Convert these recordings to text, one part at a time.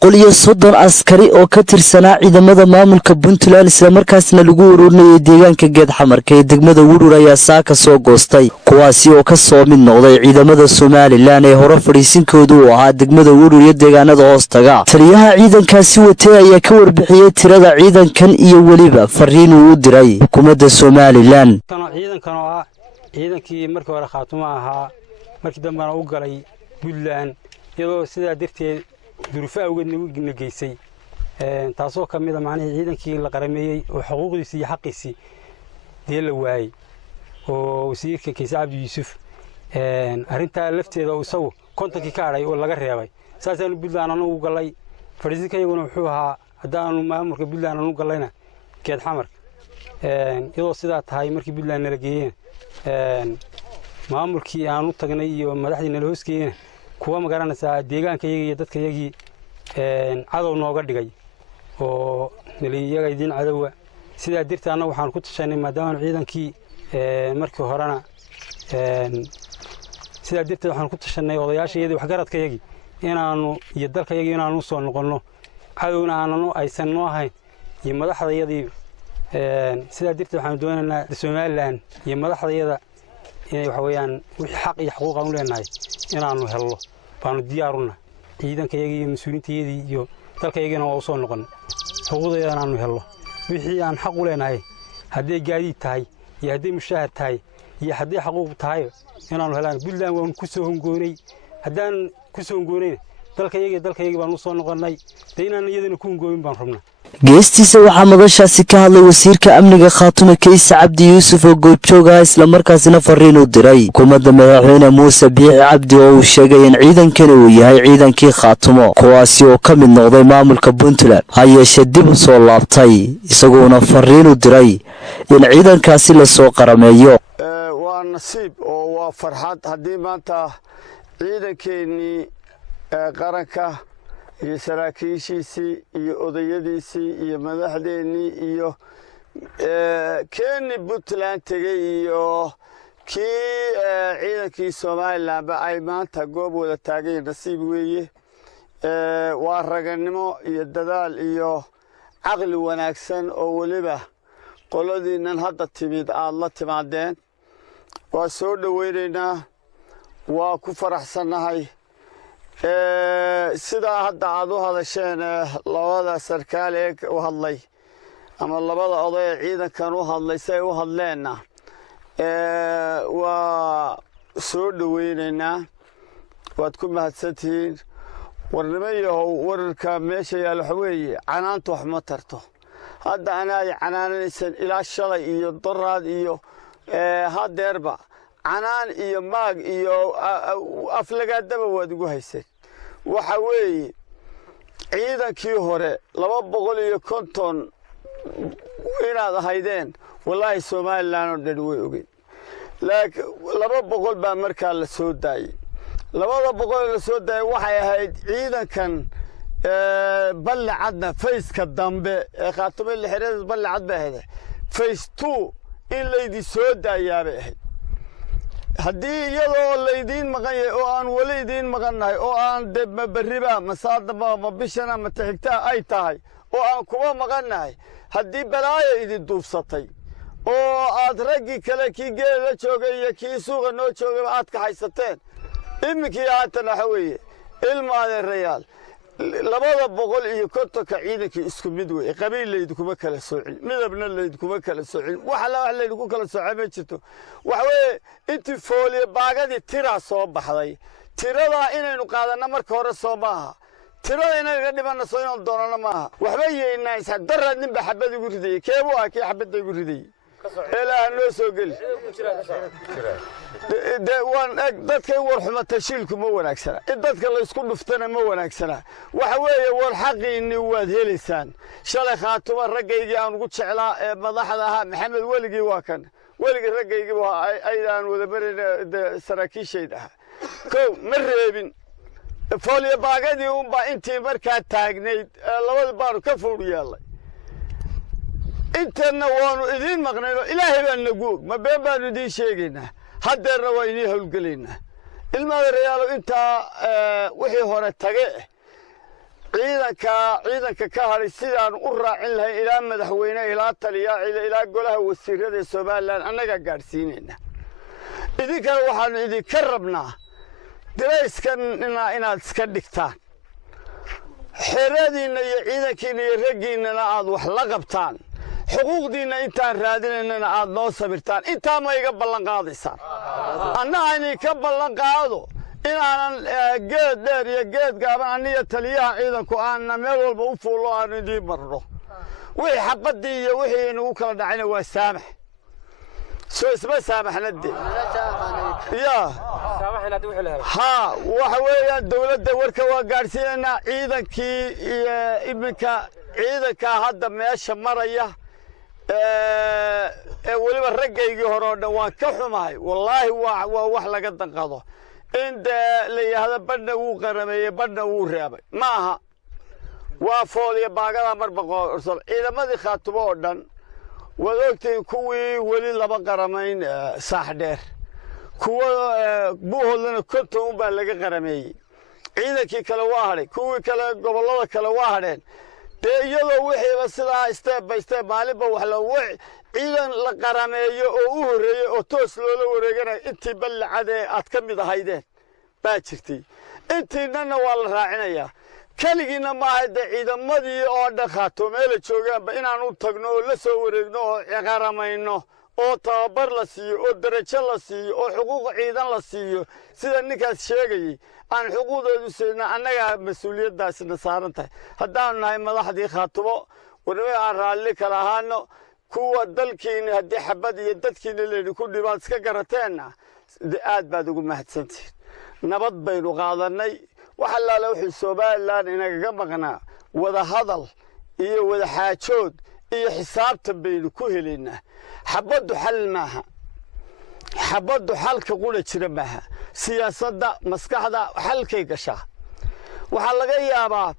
qoliyo 30 askari oo ka tirsanaa ciidamada maamulka Puntland isla markaasna lagu ururinayay deegaanka Geed Xamarka ee degmada Wudhur ayaa saaka soo goostay kuwaasi oo ka soo mid noqday ciidamada Soomaaliland ee hore fariisinkoodu u ahaa degmada Wudhur iyo deegaanada hoostaga taliyaha ciidankaasi watay ayaa ka warbixiyay tirada ciidankan iyo waliba fariin uu u diray xukuumadda Soomaaliland ciidankii markii hore Khaatumo ahaa markii dambana u galay Puntland iyadoo sida dirteed duruufaha uga nageysay taasoo kamid ah macnaheedu ciidankii la qarameeyay oo xuquuqdiisa iyo xaqiisa la waayay oo wasiirka Kiisa Cabdi Yuusuf arinta lafteeda oo isagu kontankii ka haray oo laga reebay saasaan Puntland anagu u galay fariisinkayaguna wuxuu ahaa hadaan maamulka Puntland anagu galayna Geed Xamarka iyadoo sida tahay markii Puntland la geeyeen maamulkii aanu tagnay iyo madaxdiina la hoosgeeyeen kuwa ma garanaysaa deegaankayaga iyo dadkayagii cadow nooga dhigay oo naliyaga idin cadawga sida dirta anagu waxaan ku tashanay maadaama ciidankii markii horena sida dirta waxaan ku tashanay odayaashayada wax garadkayagii inaanu iyo dalkayagii inaanu soo noqono cadowna aanu aysan noo ahayn iyo madaxdayadii sida dirta waxaan doonaynaa Soomaaliland iyo madaxdayada inay wax weeyaan wixii xaq iyo xuquuq aan u leenahay inaanu helno baanu diyaaruna ciidankayagii iyo mas'uuliyiintayadii iyo dalkayagina waa u soo noqon xuquuqdeeda aanu helno wixii aan xaq u leenahay haddii gaadiid tahay iyo haddii mushaahar tahay iyo haddii xuquuq tahay inaanu helaan Puntland waan ku soo hongoonay haddaan ku soo hongoonay dalkayagii baan u soo noqonay deynaan iyadana ku hongooyin baan rabnaa geestiisa waxaa madashaasi ka hadlay wasiirka amniga Khaatumo Kiisa Cabdi Yuusuf oo goobjooga isla markaasna fariin u diray xukuumadda madaxweyne Muuse Biixi Cabdi oo uu sheegay in ciidankan uu yahay ciidankii Khaatumo kuwaasi oo ka mid noqday maamulka Puntland hayeeshee dib u soo laabtay isagoo fariin u diray in ciidankaasi la soo qarameeyo waa nasiib oo waa farxad haddii maanta ciidankeennii qaranka iyo saraakiishiisii iyo odayadiisii iyo madaxdeennii iyo keeni Puntland tegay iyo kii ciidankii Soomaaliland ay maanta goob wada taagay nasiib weeye waa raganimo iyo dadaal iyo caqli wanaagsan oo waliba qoladiinan hadda timid aad la timaadeen waa soo dhaweynaynaa waa ku faraxsanahay sida hadda aad u hadasheen labada sarkaal ee u hadlay ama labada oday ciidankan u hadlay say u hadleenna waa soo dhaweynaynaa waad ku mahadsantihiin warnimayahow wararka meesha yaal waxa weeye canaanta wax ma tarto hadda anaay canaananaysan ilaa shalay iyo daraad iyo hadeerba canaan iyo maag iyo aflagaadaba waad ugu hayseen waxa weeye ciidankii hore 250 inaad ahaydeen wallahi Soomaaliland oo dhan way ogeen laakiin 200 baa markaa la soo daayay 200 la soo daayay waxay ahayd ciidankan balcadna fayska dambe ee Khaatumo la xiriirada balcad baa ahayd fays 2 in laydi soo daayaabay ahayd haddii iyadoo laydiin maqan yahay oo aan wali idiin maqannahay oo aan debma bariba masaadaba ma bishana ma tixigtaa ay tahay oo aan kuma maqannahay haddii balaayo idin duufsatay oo aad raggii kale kii geel la joogay iyo kii suuqa noo joogay aad ka haysateen iminkii haatan waxa weeye ilmaadeen rayaal 250 ciidankii isku mid weey qabiil leeyd kuma kala soocin midabna leeyd kuma kala soocin waxa la wax leeyd ku kala soocay ma jirto waxa weeye intii fooliye baagadi tira soo baxday tirada inaynu qaadana marka hore soo maaha tirada inaga dhibana soo inaan doonana maaha waxba yeeynaa isa darad ninba xabad ugu riday keebu ah kii xabad ugu riday ilaa noo soo gal dadka war xuma tashiilku ma wanaagsana dadka la isku dhuftana ma wanaagsana waxa weeye war xaqiini waad helaysaan shalay Khaatumo ragaygii aan ugu jeclaa ee madaxda ahaa Maxamed Waligii waa kan waligii ragaygii waa ayaan wada marin saraakiishayda kow ma reebin fooliye baagadii baa intii markaa taagnayd labada baan ka foor yeelay intana waanu idin maqnayno ilaahay baan nagu ma been baan idin sheegaynaa hadeerna waa inii hawlgalaynaa ilmaha reyaalo inta wixii hore tage ciidanka ka hadhay sidaan u raacin lahayn ilaa madaxweyne ilaa taliya ilaa golaha wasiirada Soomaaliland annaga gaarsiinayna idinkana waxaanu idinka rabnaa dirayskan inaad iska dhigtaan xeeradiina iyo ciidankiina iyo raggiinana aad wax la qabtaan xuquuqdiina intaan raadinaynana aad noo sabirtaan intaa ma iga ballan qaadaysaan annaha idinka ballan qaado inaanan geed dheer iyo geed gaaban aniga taliyaha ciidanku aanna meel walba u fuulo aan idiin marno wixii xabadii iyo wixii inagu kala dhacayna waa saamax soo isma saamaxna dee ها وحويا دولة وركا وقارسينا عيدا كي إبنكا عيدا كا هذا ماشى مريا ولي برجع يجي هرون وان كحماي والله وحلا قد انقضوا عند اللي هذا بدنا وقرمي بدنا ورابي معها وفولي باقلا مربقو أرسل إذا ما ذي خاتموا دن وذوقتي كوي ولي لبا قرمين ساحدير kuwa buuhoodana konton baa laga qarameeyay ciidankii kale waa hadhay kuwii kale gobolada kale waa hadheen dee iyadoo wixiiba sidaa step by step maalinba wax la ciidan la qarameeyo oo u horreeyey oo toos loola wareeganayo intii ballacad ee aad ka mid ahaydeen baa jirtay intiinana waa la raacinayaa kaligiina maaha dee ciidamadii oo dhan khaatoomeela joogaanba inaan u tagno oo la soo wareegno oo qaramayno oo tababar la siiyo oo darajo la siiyo oo xuquuq ciidan la siiyo sida ninkaas sheegayay aan xuquuqdoodu siina annaga mas'uuliyadaasna saaran tahay haddaan nahay madaxdii khaatumo warnimo aan raalli kala ahaano kuwa dalkiina haddii xabad iyo dadkiina leedhi ku dhibaad iska garateenna aad baad ugu mahadsantihiin nabad baynu qaadanay wax allaale wixii Soomaaliland inagaga maqnaa wada hadal iyo wada xaajood iyo xisaabtan baynu ku helaynaa حبضوا حل معها حبضوا حل كقولة شرب معها سياسة مسكحة حل كي قشة وحلقة يابا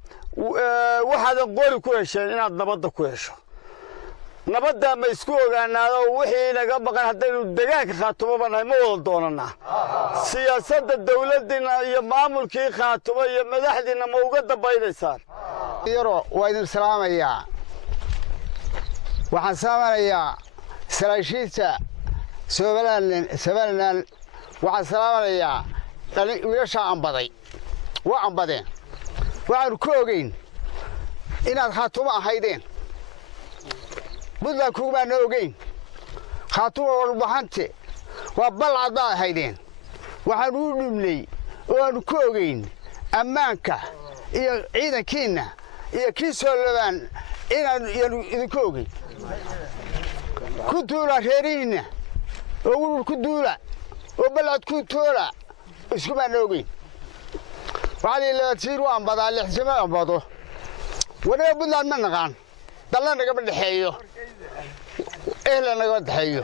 واحد قول كويشة إن نبض كويشة نبض ما يسكوه عن هذا وحي نقبل حتى الدقائق خاتمة بنا مو دوننا سياسة الدولة دينا يمامل كي خاتمة يمدح دينا موجودة بايدسان يرو وين السلام يا وحسام يا سلاشيتا سوالنا وعسلام عليا ويشا عمبضي وعمبضين وعركوغين إن الخاتمة هيدين بدلا كوبا نوغين خاتمة والبحانتي وبلع ضاء هيدين وحنون لي وعركوغين أمانكا إذا كينا إذا كيسو اللبان إذا كوغين كنتولا خيرين أقول كنتولا وبلد كنتولا اسكما نوغين وعلي اللي تصير وان بضع اللي حسما انبضو وانا بدلا من نغان دلنا قبل حيو اهلا نقبل حيو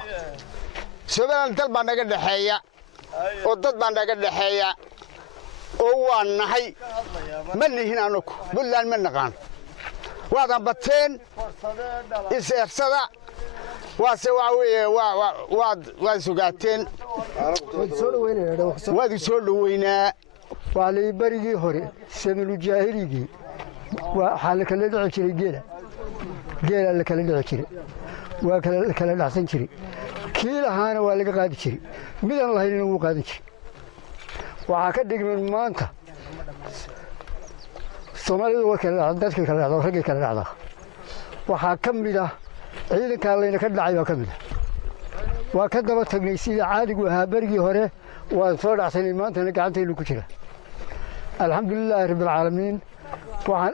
سبنا نتلبا نقبل حيا وضدبا نقبل حيا ووان نحي من هنا نكو بدلا من نغان وهذا بطين إسرسدا واسوي واسوقاتين وادي سولوينا وعلي بريجي هوري سمن الجاهليجي وحالك اللي دعشري جيل اللي كان دعشري وكان كان دعسن شري كيل هانا ولا قاعد شري مين الله ينو قاعد شري وعكدك من مانتا Soomaalidu waa kala dadka kala dhacdo rag kala dhacdo waxa kamid ah ciidanka leena ka dhacay waa kamid waa ka daba tagnay sida caadigu ahaa barigii hore waan soo dhacsanay maanta gacantaynu ku jira alxamdulillaah rabbil caalamiin waxaan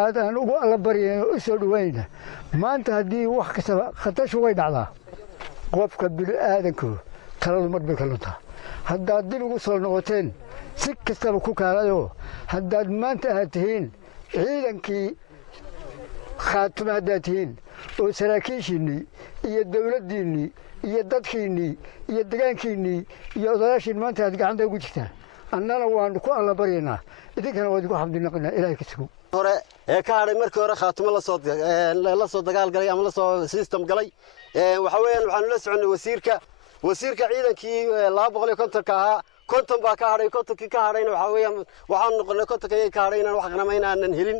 aad aan ugu alla bariyay oo soo dhaweeyna maanta hadii wax kasta khatasho way dhacdaa qofka bil aadanku taladu marba ka lunta hadda dib ugu soo noqoteen si kastaba ku kaalayo haddaad maanta aad tihiin ciidankii khaatuma haddaad tihiin oo saraakiishiinnii iyo dowladdiinnii iyo dadkiinnii iyo degaankiinnii iyo odayaashiin maanta aad gacanta ugu jirtaan annana waanu ku alla baryaynaa idinkana waad igu xamdinaqinaa ilaahay ka sugo hore ee ka hadhay markii hore khaatuma la soo dagaal galay ama la soo system galay waxa weeyaan waxaanu la soconay wasiirka ciidankii 250 ka ahaa konton baa ka hadhay kontonkii ka hadhayna waxaa weeyaan waxaan noqonay kontonka ayay ka hadhay inaan wax qanama inaanan helin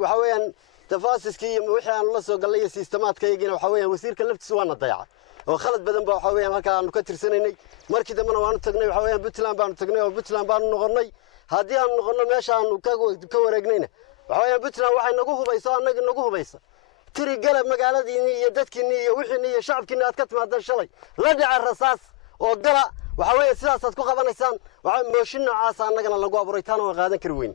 waxaa weeyaan tafaasiskii iyo wixii aan la soo galay iyo siistamaadkaygina waxaa weeyaan wasiirka laftiisa waana dayaca oo khalad badan baa waxaa weeyaan halkaa aanu ka tirsanaynay markii dambena waanu tagnay waxaa weeyaan Puntland baanu tagnay oo Puntland baanu noqonnay haddii aan noqonno meesha aanu ka wareegnayna waxaa weeyaan Puntland waxay nagu hubayso annaga nagu hubaysa tiri galab magaaladiinii iyo dadkiinii iyo wixiinii iyo shacabkiinii aad ka timaadeen shalay la dhaca rasaas oo gala waxaa weeye sidaasaad ku qabanaysaan waxaa mooshin noocaasa annagana lagu abuuray taana waan qaadan kari weyn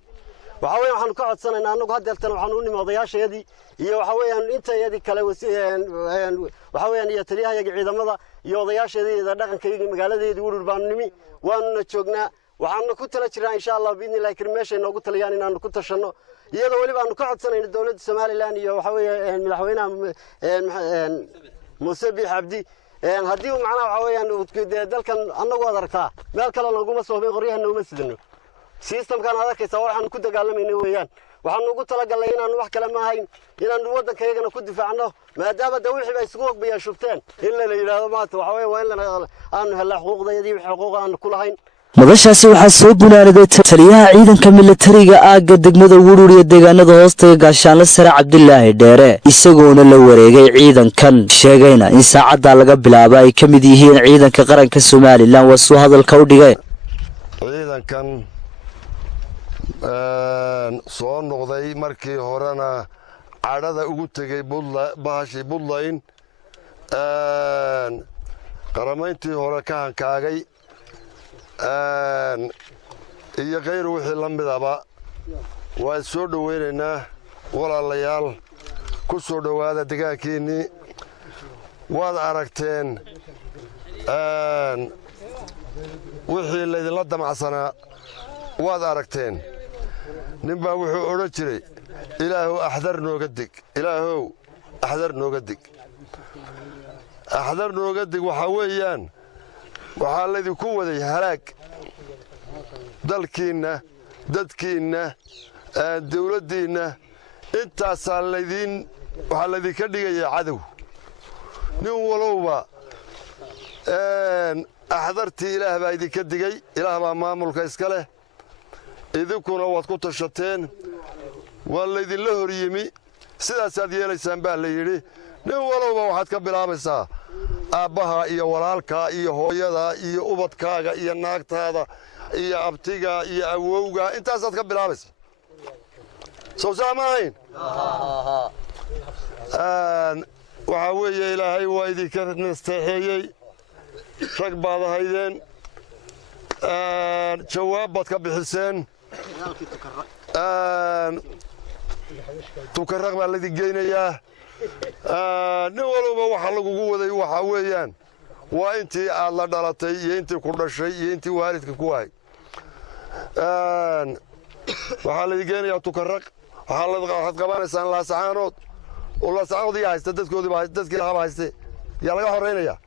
waxaa weeye waxaanu ka codsanaynaa annagu haddeertan waxaanu u nimi odayaashayadii iyo waxaa weeyaan intayadii kale waxaa weeyaan iyo taliyahayaga ciidamada iyo odayaashayadii iyo dhaqankaygii magaaladeedii Wudhur baanu nimi waanuna joognaa waxaanu ku tala jirnaa insha Allah biidnillaahi karim meeshay noogu taliyaan inaanu ku tashanno iyadoo waliba aanu ka codsanayno dawladda Soomaaliland iyo waxaa weeye madaxweynaha Muuse Biixi Cabdi haddii uu macnaha waxaa weeyaan dalkan annagu wada aragtaa meel kale laguma soo hubin qoryahana uma sidano systemkan aad arkaysaa waxaanu ku dagaalamayna weeyaan waxaanu ugu talagalnay inaanu wax kale ma ahayn inaanu waddankayagana ku difaacno maadaama da wixii bay isugu hogbayaan shubteen in la yidhaahdo maanta waxaa weeye waa in aanu helnaa xuquuqdayadii wixii xuquuq aanu ku lahayn madashaasi waxaa soo gunaanaday taliyaha ciidanka militariga aagga degmada Wudhur iyo deegaanada hoostaga gaashaanle sare Cabdilaahi Dheere isagoona la wareegay ciidankan sheegayna in saacada laga bilaabo ay ka mid yihiin ciidanka qaranka Soomaaliland waa soo hadalka u dhigay ciidankan soo noqday markii horena cadhada ugu tagay bahashii Buntland qaramayntii hore ka hankaagay iyo غير wixii la midaba waa soo dhaweynaynaa walaalayaal ku soo dhawaada deegaankeennii waad aragteen wixii la idinla damacsanaa waad aragteen ninbaa wuxuu odhan jiray ilaahow axdar nooga dig ilaahow axdar nooga dig axdar nooga dig waxaa weeyaan waxaa laydinku waday halaag dalkiinna dadkiinna dawladdiinna intaasaa waxaa laydinka dhigayaa cadow nin walowba axdartii ilaah baa idinka digay ilaah baa maamulka iska leh idinkuna waad ku tashateen waa laydinla hor yimi sidaasaad yeelaysaan baa la yidhi nin walowba waxaad ka bilaabaysaa aabbaha iyo walaalka iyo hooyada iyo ubadkaaga iyo naagtaada iyo abtiga iyo awowga intaasaad ka bilaabaysa soo saamahayn waxaa weeye ilaahay waa idinka nasteexeeyey rag baad ahaydeen jawaab baad ka bixiseen tukaraq baa laydin geynayaa nin walowba waxa lagugu waday waxaa weeyaan waa intii aad la dhalatay iyo intii ku dhashay iyo intii waalidka ku wahay waxaa laydin geynayaa tukaraq waxaad qabanaysaan laasacaanood oo laasacaanood yaa haysta dadkii lahaba hayste yaa laga horaynayaa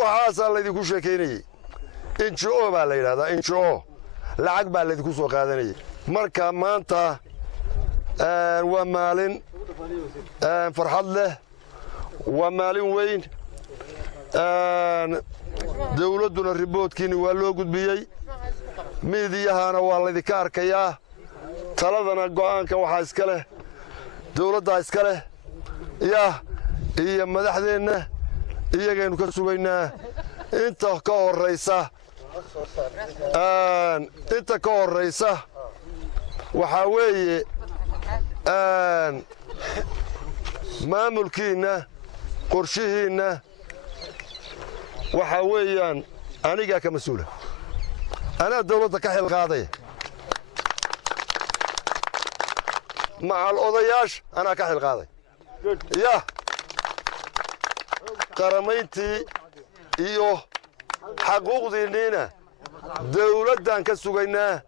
waxaasaa laydinku sheekaynayey NGO baa la yidhahdaa NGO lacag baa laydinku soo qaadanayay marka maanta waa maalin farxad leh waa maalin weyn dawladduna riboodkiini waa loo gudbiyey miidiyahana waa laydinka arkayaa taladana go'aanka waxaa iska leh dawladdaa iska leh iyo madaxdeenna iyagaynu ka sugaynaa inta ka horraysa waxaa weeye maamulkiinna qorshihiinna waxaa weeyaan anigaa ka mas-uula anaa dawladda ka xilqaaday macal odayaasha anaa ka xilqaaday qaramayntii iyo xaquuqdiinniina dawladdan ka sugaynaa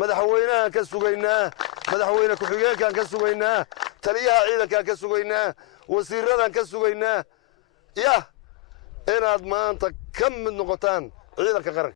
madaxweynahan ka sugaynaa madaxweyne ku-xigeenkan ka sugaynaa taliyaha ciidankan ka sugaynaa wasiiradan ka sugaynaa inaad maanta ka mid noqotaan ciidanka qaranka